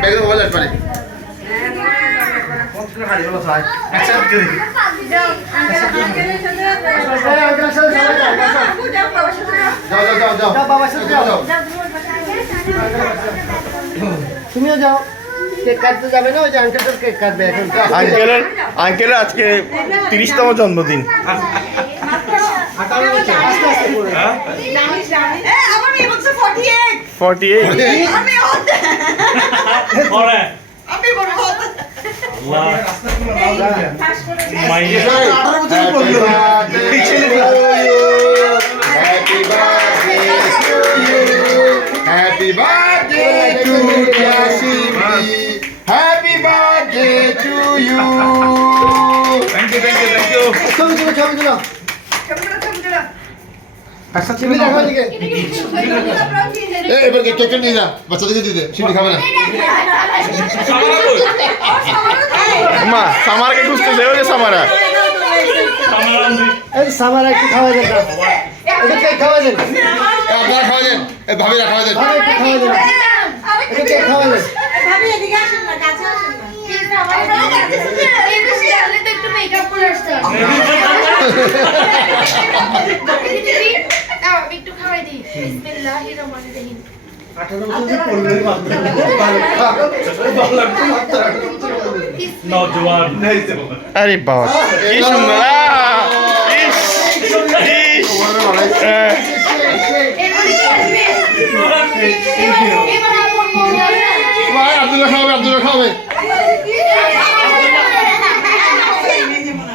ব্যাগে মোবাইল রাখ পারে তুমিও যাও কেক কাটতে যাবে না ওই যে আঙ্কেলের কেক কাটবে এখন আঙ্কেলের আজকে 30তম জন্মদিন। আস্তে আস্তে করে আমার মেয়ে বলছে 48 48 আমি আমি বলবো Happy birthday to Yashimi. Happy birthday to you. Thank you thank you thank you. ছবি তুলো ছবি দেখো এদিকে এবার কেকটা নিয়ে যা বাচ্চাদেরকে দিয়ে দে শিবলি খাবে না মা সামারকে খুঁজতেছে ওই যে সামারা। এই সামারা একটু খাওয়া দেন এটা কেক খাওয়া দেন আপনারা খাওয়া দেন ভাবিরা খাওয়া দেন ভালো একটু খাওয়া দেন এটা কেক খাওয়া দেন ভাবি এদিকে আসেন না কাছে আসেন না একটু মেকআপ করে আসতে একটু খাওয়াই দিই বিসমিল্লাহির রহমানির রহিম 18 বছর পড়লেই আরে বাবা কি সুন্দর।